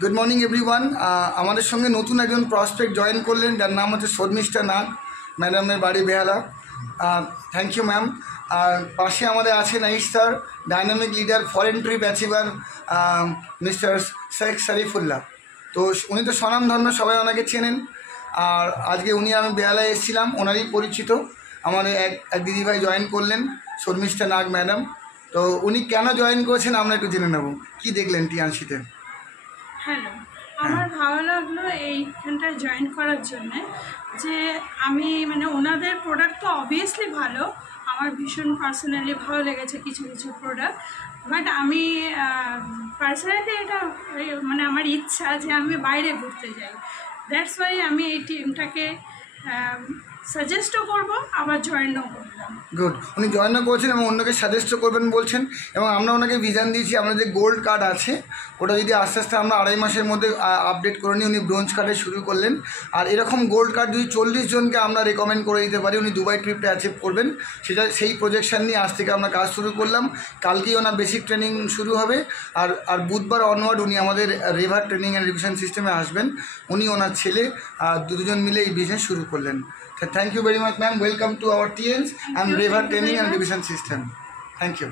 Good morning everyone. আমাদের সঙ্গে নতুন একজন প্রসপেক্ট জয়েন করলেন, যার নাম হচ্ছে শর্মিষ্ঠা নাগ। ম্যাডামের বাড়ি বেহালা। Thank you ma'am. আর পাশে আমাদের আছেন sir, dynamic leader, foreign trip achiever, mister Sheikh Sharifullah. তো উনি তো স্বনামধন্য, সবাই ওনাকে চেনেন। আর আজকে আমি বেহালায় এসেছিলাম, ওনারই পরিচিত আমাদের এক দিদিভাই জয়েন করলেন, শর্মিষ্ঠা নাগ ম্যাডাম। তো উনি কেন জয়েন করেছেন আমরা একটু জেনে নেব। কী দেখলেন টিএনসিতে? হ্যালো, আমার ভালো লাগলো এইখানটায় জয়েন করার জন্যে, যে আমি ওনাদের প্রোডাক্ট তো অবভিয়াসলি ভালো, আমার ভীষণ পার্সোনালি ভালো লেগেছে কিছু কিছু প্রোডাক্ট। বাট আমি পার্সোনালি এটা আমার ইচ্ছা যে আমি বাইরে ঘুরতে যাই। দ্যাটস ওয়াই আমি এই টিমটাকে সাজেস্টও করবো, আবার জয়েনও করলাম। গুড, উনি জয়েনও করেছেন এবং অন্যকে সাজেস্টও করবেন বলছেন। এবং আমরা ওনাকে ভিশন দিয়েছি, আমরা যে গোল্ড কার্ড আছে ওটা যদি আস্তে আস্তে আমরা 2.5 মাসের মধ্যে আপডেট করে নিই। উনি ব্রোঞ্জ কার্ডে শুরু করলেন। আর এরকম গোল্ড কার্ড যদি 40 জনকে আমরা রেকমেন্ড করে দিতে পারি, উনি দুবাই ট্রিপটা অ্যাচিভ করবেন। সেই প্রজেকশন নিয়ে আজ থেকে আমরা কাজ শুরু করলাম। কালকেই ওনার বেসিক ট্রেনিং শুরু হবে। আর বুধবার অনওয়ার্ড উনি আমাদের রিভার ট্রেনিং অ্যান্ড রিভিশন সিস্টেমে আসবেন। উনি ওনার ছেলে দুজন মিলে এই বিজনেস শুরু করলেন। Thank you very much, ma'am. Welcome to our TNs and River Training and Revision System. Thank you.